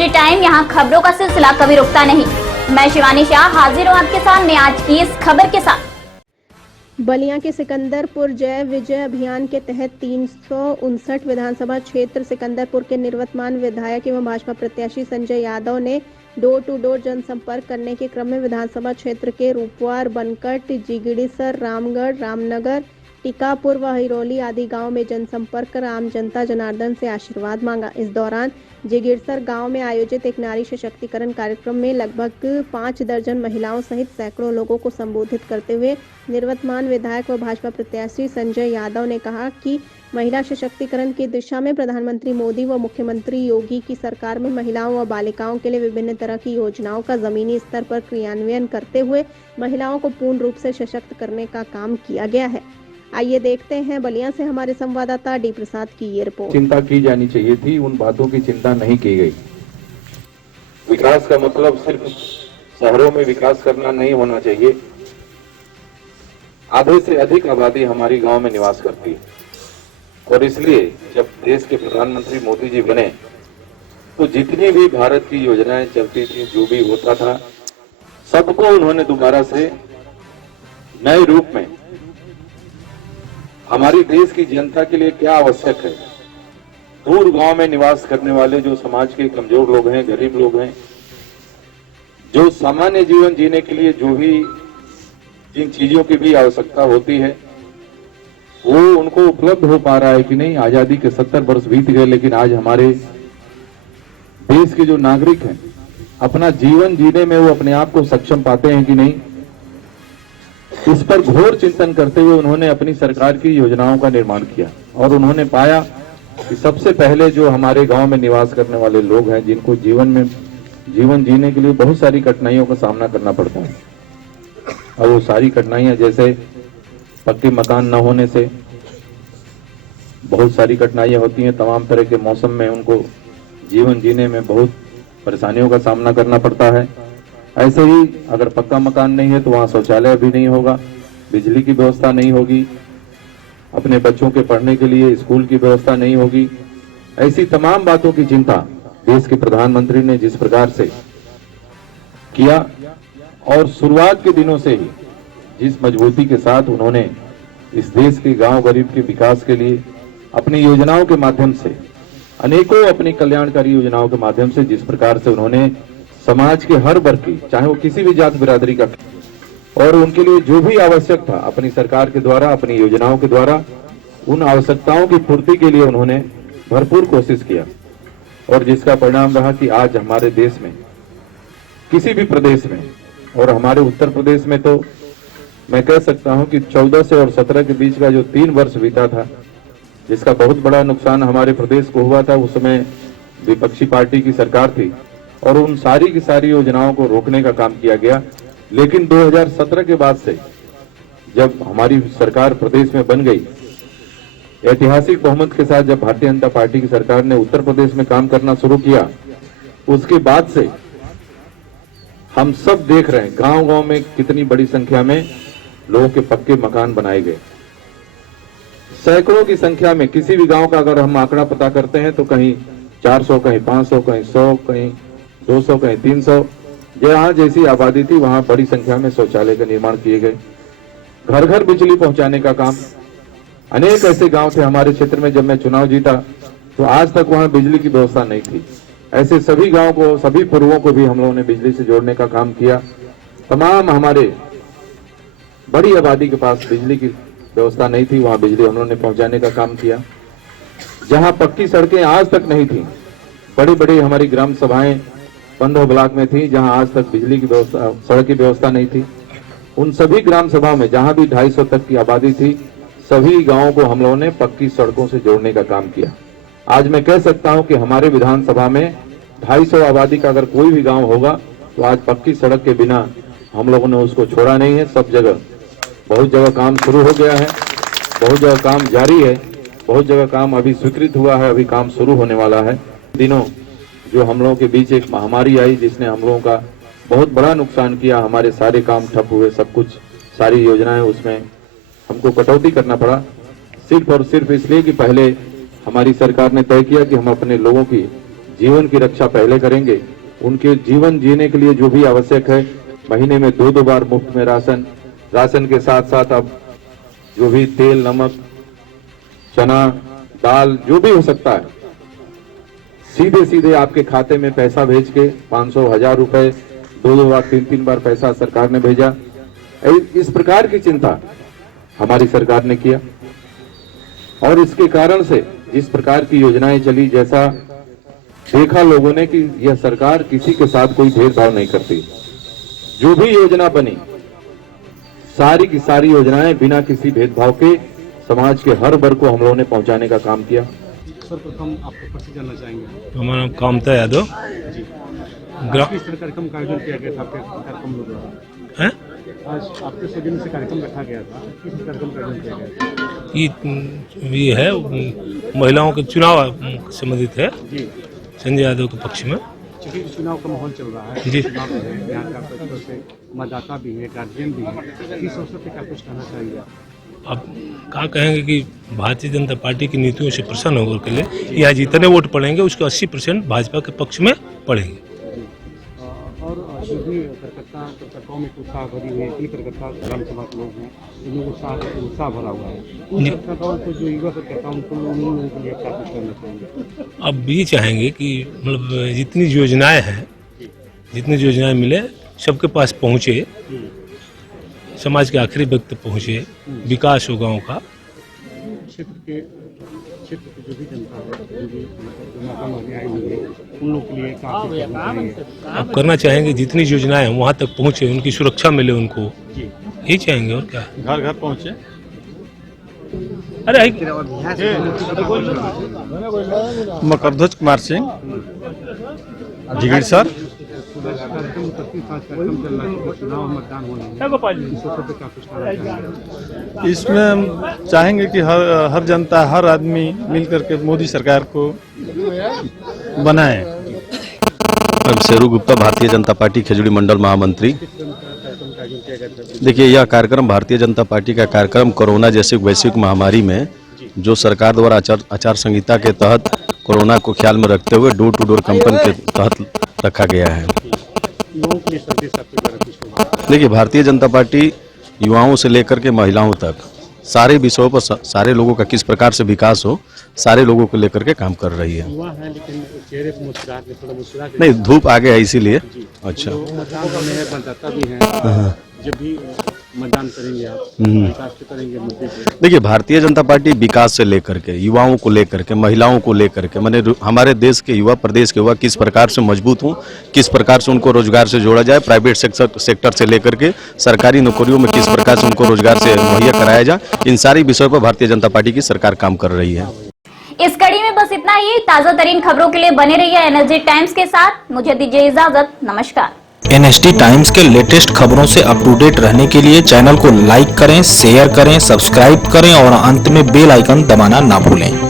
SD time, यहाँ खबरों का सिलसिला कभी रुकता नहीं। मैं शिवानी शाह हाजिर हूँ आपके सामने आज की इस खबर के साथ। बलिया के सिकंदरपुर जय विजय अभियान के तहत 359 विधानसभा क्षेत्र सिकंदरपुर के निवर्तमान विधायक एवं भाजपा प्रत्याशी संजय यादव ने डोर टू डोर जनसंपर्क करने के क्रम में विधानसभा क्षेत्र के रूपवार, बनकट, जिगड़ीसर, रामगढ़, रामनगर, टीकापुर व हिरोली आदि गांव में जनसंपर्क कर आम जनता जनार्दन से आशीर्वाद मांगा। इस दौरान जिगड़ीसर गांव में आयोजित एक नारी सशक्तिकरण कार्यक्रम में लगभग 5 दर्जन महिलाओं सहित सैकड़ों लोगों को संबोधित करते हुए निवर्तमान विधायक व भाजपा प्रत्याशी संजय यादव ने कहा कि महिला सशक्तिकरण की दिशा में प्रधानमंत्री मोदी व मुख्यमंत्री योगी की सरकार में महिलाओं व बालिकाओं के लिए विभिन्न तरह की योजनाओं का जमीनी स्तर पर क्रियान्वयन करते हुए महिलाओं को पूर्ण रूप से सशक्त करने का काम किया गया है। आइए देखते हैं बलिया से हमारे संवाददाता डी प्रसाद की ये रिपोर्ट। चिंता की जानी चाहिए थी, उन बातों की चिंता नहीं की गई। विकास का मतलब सिर्फ शहरों में विकास करना नहीं होना चाहिए। आधे से अधिक आबादी हमारी गांव में निवास करती है और इसलिए जब देश के प्रधानमंत्री मोदी जी बने तो जितनी भी भारत की योजनाएं चलती थी, जो भी होता था, सबको उन्होंने दोबारा से नए रूप में हमारी देश की जनता के लिए क्या आवश्यक है, दूर गांव में निवास करने वाले जो समाज के कमजोर लोग हैं, गरीब लोग हैं, जो सामान्य जीवन जीने के लिए जो भी जिन चीजों की भी आवश्यकता होती है वो उनको उपलब्ध हो पा रहा है कि नहीं। आजादी के 70 वर्ष बीत गए, लेकिन आज हमारे देश के जो नागरिक हैं अपना जीवन जीने में वो अपने आप को सक्षम पाते हैं कि नहीं, इस पर घोर चिंतन करते हुए उन्होंने अपनी सरकार की योजनाओं का निर्माण किया और उन्होंने पाया कि सबसे पहले जो हमारे गांव में निवास करने वाले लोग हैं, जिनको जीवन जीने के लिए बहुत सारी कठिनाइयों का सामना करना पड़ता है, और वो सारी कठिनाइयां जैसे पक्के मकान न होने से बहुत सारी कठिनाइयां होती हैं, तमाम तरह के मौसम में उनको जीवन जीने में बहुत परेशानियों का सामना करना पड़ता है। ऐसे ही अगर पक्का मकान नहीं है तो वहाँ शौचालय भी नहीं होगा, बिजली की व्यवस्था नहीं होगी, अपने बच्चों के पढ़ने के लिए स्कूल की व्यवस्था नहीं होगी। ऐसी तमाम बातों की चिंता देश के प्रधानमंत्री ने जिस प्रकार से किया और शुरुआत के दिनों से ही जिस मजबूती के साथ उन्होंने इस देश के गांव गरीब के विकास के लिए अपनी योजनाओं के माध्यम से, अनेकों अपनी कल्याणकारी योजनाओं के माध्यम से जिस प्रकार से उन्होंने समाज के हर वर्ग की, चाहे वो किसी भी जात बिरादरी का, और उनके लिए जो भी आवश्यक था अपनी सरकार के द्वारा, अपनी योजनाओं के द्वारा उन आवश्यकताओं की पूर्ति के लिए उन्होंने भरपूर कोशिश किया और जिसका परिणाम रहा कि आज हमारे देश में किसी भी प्रदेश में, और हमारे उत्तर प्रदेश में तो मैं कह सकता हूं कि 14 से और 17 के बीच का जो 3 वर्ष बीता था, जिसका बहुत बड़ा नुकसान हमारे प्रदेश को हुआ था। उस समय विपक्षी पार्टी की सरकार थी और उन सारी की सारी योजनाओं को रोकने का काम किया गया। लेकिन 2017 के बाद से जब हमारी सरकार प्रदेश में बन गई, ऐतिहासिक बहुमत के साथ जब भारतीय जनता पार्टी की सरकार ने उत्तर प्रदेश में काम करना शुरू किया, उसके बाद से हम सब देख रहे हैं गांव गांव में कितनी बड़ी संख्या में लोगों के पक्के मकान बनाए गए। सैकड़ों की संख्या में किसी भी गांव का अगर हम आंकड़ा पता करते हैं तो कहीं 400, कहीं 500, कहीं 100, कहीं 200, कहीं 300, जहां जैसी आबादी थी वहां बड़ी संख्या में शौचालय का निर्माण किए गए। घर घर बिजली पहुंचाने का काम, अनेक ऐसे गांव थे हमारे क्षेत्र में, जब मैं चुनाव जीता तो आज तक वहां बिजली की व्यवस्था नहीं थी। ऐसे सभी गांव को, सभी पूर्वों को भी हम लोगों ने बिजली से जोड़ने का काम किया। तमाम हमारे बड़ी आबादी के पास बिजली की व्यवस्था नहीं थी, वहां बिजली हम लोगों ने पहुंचाने का काम किया। जहां पक्की सड़कें आज तक नहीं थी, बड़ी बड़ी हमारी ग्राम सभाएं 15 ब्लॉक में थी जहां आज तक बिजली की व्यवस्था, सड़क की व्यवस्था नहीं थी, उन सभी ग्राम सभा में जहां भी 250 तक की आबादी थी, सभी गांवों को हम लोगों ने पक्की सड़कों से जोड़ने का काम किया। आज मैं कह सकता हूं कि हमारे विधानसभा में 250 आबादी का अगर कोई भी गांव होगा तो आज पक्की सड़क के बिना हम लोगों ने उसको छोड़ा नहीं है। सब जगह, बहुत जगह काम शुरू हो गया है, बहुत जगह काम जारी है, बहुत जगह काम अभी स्वीकृत हुआ है, अभी काम शुरू होने वाला है। दिनों जो हम लोगों के बीच एक महामारी आई जिसने हम लोगों का बहुत बड़ा नुकसान किया, हमारे सारे काम ठप हुए, सब कुछ, सारी योजनाएं, उसमें हमको कटौती करना पड़ा, सिर्फ और सिर्फ इसलिए कि पहले हमारी सरकार ने तय किया कि हम अपने लोगों की जीवन की रक्षा पहले करेंगे। उनके जीवन जीने के लिए जो भी आवश्यक है, महीने में 2 बार मुफ्त में राशन के साथ साथ अब जो भी तेल, नमक, चना, दाल जो भी हो सकता है, सीधे आपके खाते में पैसा भेज के 500, 1000 रुपए 2 बार 3 बार पैसा सरकार ने भेजा। इस प्रकार की चिंता हमारी सरकार ने किया और इसके कारण से जिस प्रकार की योजनाएं चली, जैसा देखा लोगों ने कि यह सरकार किसी के साथ कोई भेदभाव नहीं करती। जो भी योजना बनी, सारी की सारी योजनाएं बिना किसी भेदभाव के समाज के हर वर्ग को हम लोगों ने पहुंचाने का काम किया। सर्वप्रथम आपको परिचय जानना चाहेंगे। हमारा नाम कामता यादव। जी, किस तरह कार्यक्रम का आयोजन किया गया था आपके कार्यक्रम द्वारा? हैं? आज आपके सौजन्य से कार्यक्रम रखा गया था, किस कार्यक्रम का आयोजन किया गया था? ये है महिलाओं के चुनाव संबंधित है, जी, संजय यादव के पक्ष में। चूंकि चुनाव का माहौल चल रहा है, जी। चुनाव है, यहाँ का बच्चों से मतदाता भी है, गार्जियन भी है, इस अवसर पर क्या कुछ कहना चाहेंगे आप? अब क्या कहेंगे कि भारतीय जनता पार्टी की नीतियों से प्रसन्न होकर के लिए यहाँ जितने वोट पड़ेंगे उसके 80% भाजपा के पक्ष में पड़ेंगे। और जो भी कार्यकर्ताओं में उत्साह भरी हुई है, इतने कार्यकर्ता ग्रामसभा के लोग हैं, इन लोगों को उत्साह भरा हुआ है, उन कार्यकर्ताओं को, जो युवा कार्यकर्ता, उनको उन लोगों के लिए क्या कुछ करना चाहेंगे? अब ये चाहेंगे कि मतलब जितनी योजनाएं हैं, जितनी योजनाएं मिले सबके पास पहुँचे, समाज के आखिरी व्यक्ति पहुँचे, विकास हो गाँव का। क्षेत्र की जो भी जनता है, जो भी जो माता महिलाएं आई हुई है, उन लोगों के लिए काफी करना चाहिए। अब करना चाहेंगे जितनी योजनाएं हैं वहाँ तक पहुँचे, उनकी सुरक्षा मिले उनको, यही चाहेंगे और क्या। घर घर पहुँचे। अरे मकरध्वज कुमार सिंह, जिगड़ सर। इसमें हम चाहेंगे कि हर जनता, हर आदमी मिलकर के मोदी सरकार को बनाए। शेरू गुप्ता, भारतीय जनता पार्टी खेजड़ी मंडल महामंत्री। देखिए, यह कार्यक्रम भारतीय जनता पार्टी का कार्यक्रम कोरोना जैसी वैश्विक महामारी में जो सरकार द्वारा आचार संहिता के तहत कोरोना को ख्याल में रखते हुए डोर टू डोर कैंपेन के तहत रखा गया है। देखिए, भारतीय जनता पार्टी युवाओं से लेकर के महिलाओं तक सारे विषयों पर सारे लोगों का किस प्रकार से विकास हो, सारे लोगों को लेकर के काम कर रही है। युवा है लेकिन चेहरे पर मुस्कुराहट नहीं, धूप आ गया इसीलिए। अच्छा, मतदाता भी है, जब भी मतदान करेंगे आप, विकास पे करेंगे मुद्दे पे। देखिए, भारतीय जनता पार्टी विकास से लेकर के, युवाओं को लेकर के, महिलाओं को लेकर के, माने हमारे देश के युवा, प्रदेश के युवा किस प्रकार से मजबूत हों, किस प्रकार से उनको रोजगार से जोड़ा जाए, प्राइवेट सेक्टर से लेकर के सरकारी नौकरियों में किस प्रकार से उनको रोजगार से मुहैया कराया जाए, इन सारी विषयों पर भारतीय जनता पार्टी की सरकार काम कर रही है। इस कड़ी में बस इतना ही। ताजा तरीन खबरों के लिए बने रहिए एनएसडी टाइम्स के साथ। मुझे दीजिए इजाजत, नमस्कार। एनएसडी टाइम्स के लेटेस्ट खबरों से अप टू डेट रहने के लिए चैनल को लाइक करें, शेयर करें, सब्सक्राइब करें और अंत में बेल आइकन दबाना ना भूलें।